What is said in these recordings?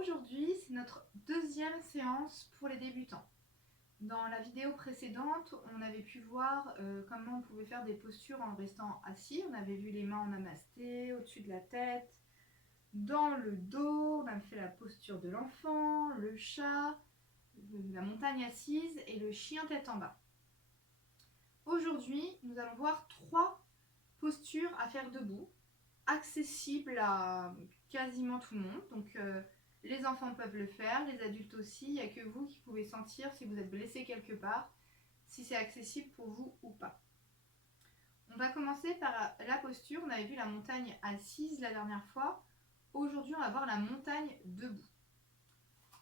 Aujourd'hui, c'est notre deuxième séance pour les débutants. Dans la vidéo précédente, on avait pu voir comment on pouvait faire des postures en restant assis. On avait vu les mains en namasté, au-dessus de la tête, dans le dos. On a fait la posture de l'enfant, le chat, la montagne assise et le chien tête en bas. Aujourd'hui, nous allons voir 3 postures à faire debout, accessibles à quasiment tout le monde. Donc, les enfants peuvent le faire, les adultes aussi. Il n'y a que vous qui pouvez sentir si vous êtes blessé quelque part, si c'est accessible pour vous ou pas. On va commencer par la posture. On avait vu la montagne assise la dernière fois. Aujourd'hui, on va voir la montagne debout.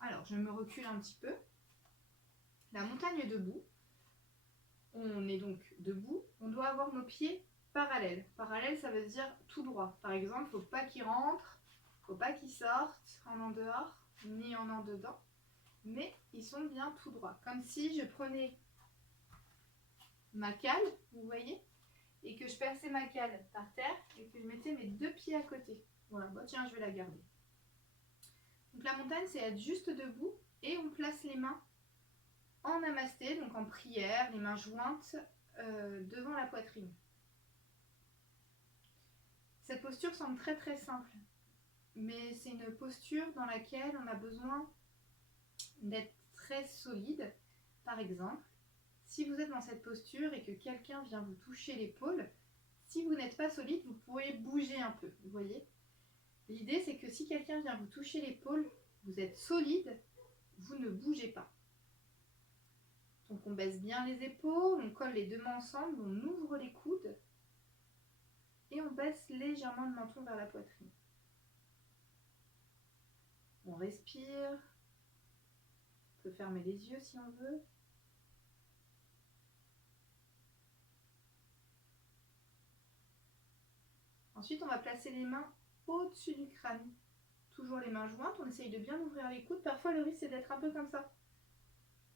Alors, je me recule un petit peu. La montagne debout. On est donc debout. On doit avoir nos pieds parallèles. Parallèle, ça veut dire tout droit. Par exemple, il ne faut pas qu'ils rentrent, il ne faut pas qu'ils sortent en dehors, ni en dedans. Mais ils sont bien tout droits. Comme si je prenais ma cale, vous voyez, et que je perçais ma cale par terre et que je mettais mes 2 pieds à côté. Voilà, bon, tiens, je vais la garder. Donc la montagne, c'est être juste debout et on place les mains en namasté, donc en prière, les mains jointes devant la poitrine. Cette posture semble très très simple, mais c'est une posture dans laquelle on a besoin d'être très solide. Par exemple, si vous êtes dans cette posture et que quelqu'un vient vous toucher l'épaule, si vous n'êtes pas solide, vous pouvez bouger un peu, vous voyez. L'idée, c'est que si quelqu'un vient vous toucher l'épaule, vous êtes solide, vous ne bougez pas. Donc on baisse bien les épaules, on colle les 2 mains ensemble, on ouvre les coudes et on baisse légèrement le menton vers la poitrine. On respire, on peut fermer les yeux si on veut. Ensuite, on va placer les mains au-dessus du crâne. Toujours les mains jointes, on essaye de bien ouvrir les coudes. Parfois, le risque, c'est d'être un peu comme ça,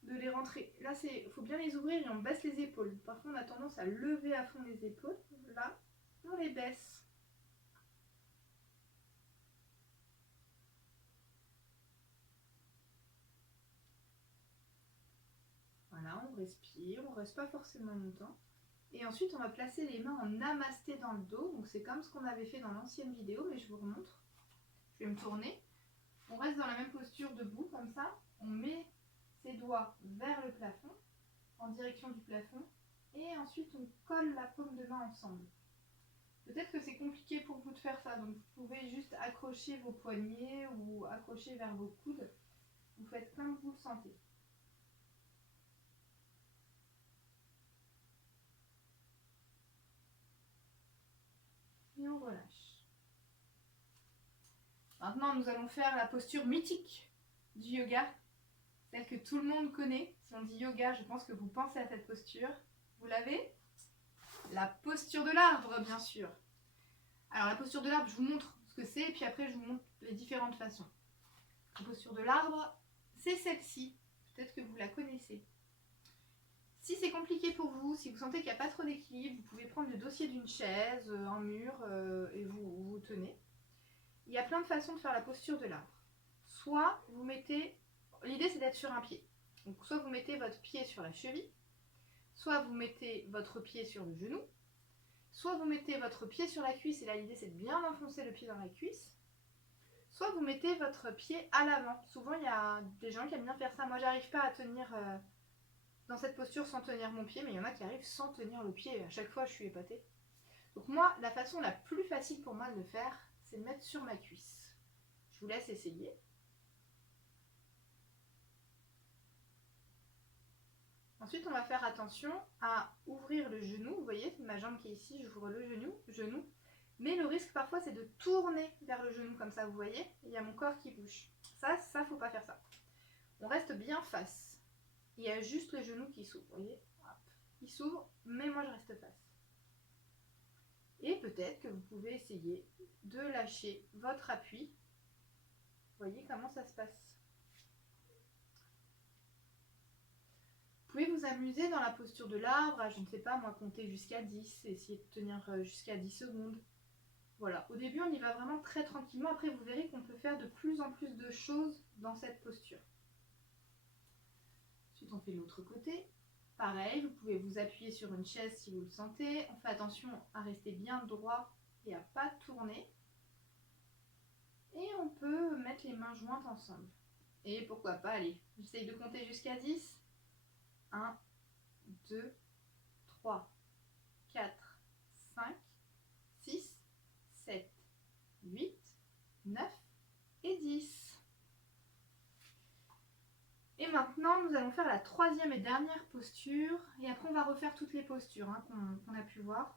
de les rentrer. Là, il faut bien les ouvrir et on baisse les épaules. Parfois, on a tendance à lever à fond les épaules. Là, on les baisse. Voilà, on respire, on ne reste pas forcément longtemps. Et ensuite, on va placer les mains en namasté dans le dos. Donc, c'est comme ce qu'on avait fait dans l'ancienne vidéo, mais je vous remontre. Je vais me tourner. On reste dans la même posture debout, comme ça. On met ses doigts vers le plafond, en direction du plafond. Et ensuite, on colle la paume de main ensemble. Peut-être que c'est compliqué pour vous de faire ça. Donc, vous pouvez juste accrocher vos poignets ou accrocher vers vos coudes. Vous faites comme vous le sentez. Et on relâche. Maintenant, nous allons faire la posture mythique du yoga, celle que tout le monde connaît. Si on dit yoga, je pense que vous pensez à cette posture. Vous l'avez ? La posture de l'arbre, bien sûr. Alors, la posture de l'arbre, je vous montre ce que c'est, et puis après, je vous montre les différentes façons. La posture de l'arbre, c'est celle-ci. Peut-être que vous la connaissez. Si c'est compliqué pour vous, si vous sentez qu'il n'y a pas trop d'équilibre, vous pouvez prendre le dossier d'une chaise, un mur, et vous tenez. Il y a plein de façons de faire la posture de l'arbre. Soit vous mettez... L'idée, c'est d'être sur un pied. Donc, soit vous mettez votre pied sur la cheville, soit vous mettez votre pied sur le genou, soit vous mettez votre pied sur la cuisse, et là, l'idée, c'est de bien enfoncer le pied dans la cuisse, soit vous mettez votre pied à l'avant. Souvent, il y a des gens qui aiment bien faire ça. Moi, j'arrive pas à tenir dans cette posture sans tenir mon pied, mais il y en a qui arrivent sans tenir le pied. À chaque fois, je suis épatée. Donc moi, la façon la plus facile pour moi de le faire, c'est de mettre sur ma cuisse. Je vous laisse essayer. Ensuite, on va faire attention à ouvrir le genou. Vous voyez, ma jambe qui est ici, j'ouvre le genou. Mais le risque parfois, c'est de tourner vers le genou comme ça, vous voyez. Il y a mon corps qui bouge. Ça, faut pas faire ça. On reste bien face. Il y a juste le genou qui s'ouvre, vous voyez. Hop. Il s'ouvre, mais moi, je reste face. Et peut-être que vous pouvez essayer de lâcher votre appui. Vous voyez comment ça se passe. Vous pouvez vous amuser dans la posture de l'arbre, à, je ne sais pas moi, compter jusqu'à 10, essayer de tenir jusqu'à 10 secondes. Vous Voilà, au début on y va vraiment très tranquillement, après vous verrez qu'on peut faire de plus en plus de choses dans cette posture. Ensuite on fait l'autre côté. Pareil, vous pouvez vous appuyer sur une chaise si vous le sentez. On fait attention à rester bien droit et à ne pas tourner. Et on peut mettre les mains jointes ensemble. Et pourquoi pas, allez, j'essaye de compter jusqu'à 10. 1, 2, 3, 4, 5, 6, 7, 8, 9 et 10. Et maintenant, nous allons faire la troisième et dernière posture. Et après, on va refaire toutes les postures qu'on a pu voir.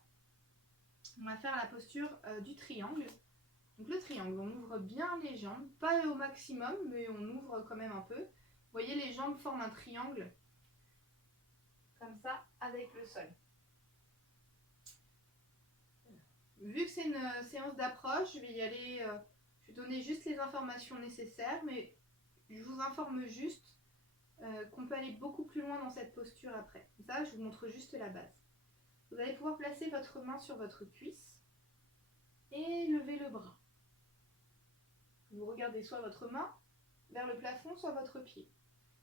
On va faire la posture du triangle. Donc le triangle, on ouvre bien les jambes, pas au maximum, mais on ouvre quand même un peu. Vous voyez, les jambes forment un triangle, comme ça, avec le sol. Vu que c'est une séance d'approche, je vais y aller, je vais donner juste les informations nécessaires, mais je vous informe juste qu'on peut aller beaucoup plus loin dans cette posture après. Comme ça, je vous montre juste la base. Vous allez pouvoir placer votre main sur votre cuisse et lever le bras. Vous regardez soit votre main vers le plafond, soit votre pied.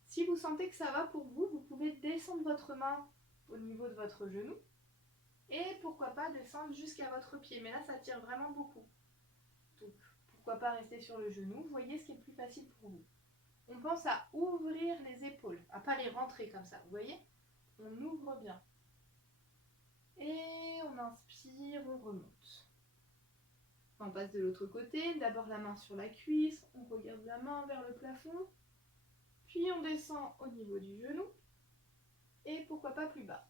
Si vous sentez que ça va pour vous, vous pouvez descendre votre main au niveau de votre genou et pourquoi pas descendre jusqu'à votre pied. Mais là, ça tire vraiment beaucoup. Donc, pourquoi pas rester sur le genou. Voyez ce qui est le plus facile pour vous. On pense à ouvrir les épaules, à pas les rentrer comme ça. Vous voyez? On ouvre bien. Et on inspire, on remonte. On passe de l'autre côté, d'abord la main sur la cuisse, on regarde la main vers le plafond, puis on descend au niveau du genou, et pourquoi pas plus bas.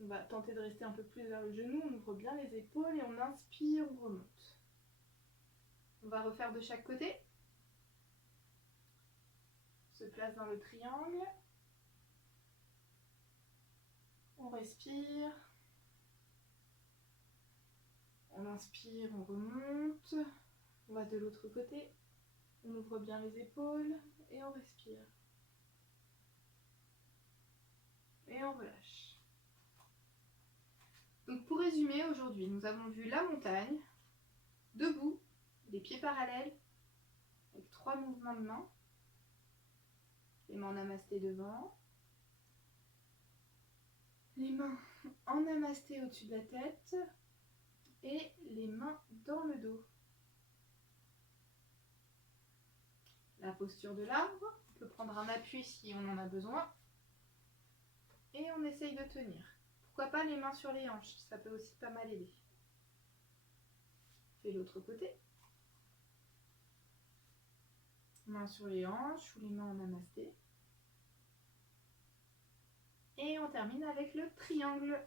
On va tenter de rester un peu plus vers le genou, on ouvre bien les épaules et on inspire, on remonte. On va refaire de chaque côté. On se place dans le triangle. On respire. On inspire, on remonte. On va de l'autre côté. On ouvre bien les épaules et on respire. Et on relâche. Donc pour résumer, aujourd'hui, nous avons vu la montagne, debout, les pieds parallèles, avec 3 mouvements de main. Les mains en namasté devant. Les mains en namasté au-dessus de la tête. Et les mains dans le dos. La posture de l'arbre, on peut prendre un appui si on en a besoin. Et on essaye de tenir. Pourquoi pas les mains sur les hanches, ça peut aussi pas mal aider. On fait l'autre côté. Mains sur les hanches ou les mains en namasté. Et on termine avec le triangle.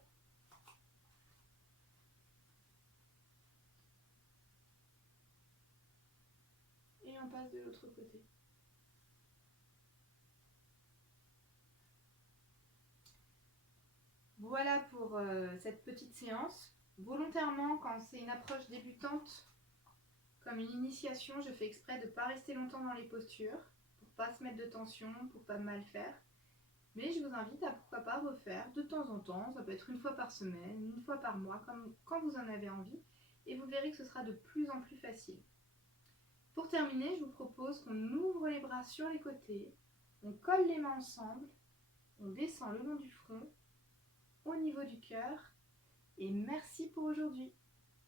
Et on passe de l'autre côté. Voilà pour cette petite séance. Volontairement, quand c'est une approche débutante, comme une initiation, je fais exprès de ne pas rester longtemps dans les postures, pour ne pas se mettre de tension, pour ne pas mal faire. Mais je vous invite à pourquoi pas refaire de temps en temps, ça peut être une fois par semaine, une fois par mois, comme quand vous en avez envie, et vous verrez que ce sera de plus en plus facile. Pour terminer, je vous propose qu'on ouvre les bras sur les côtés, on colle les mains ensemble, on descend le long du front, au niveau du cœur, et merci pour aujourd'hui.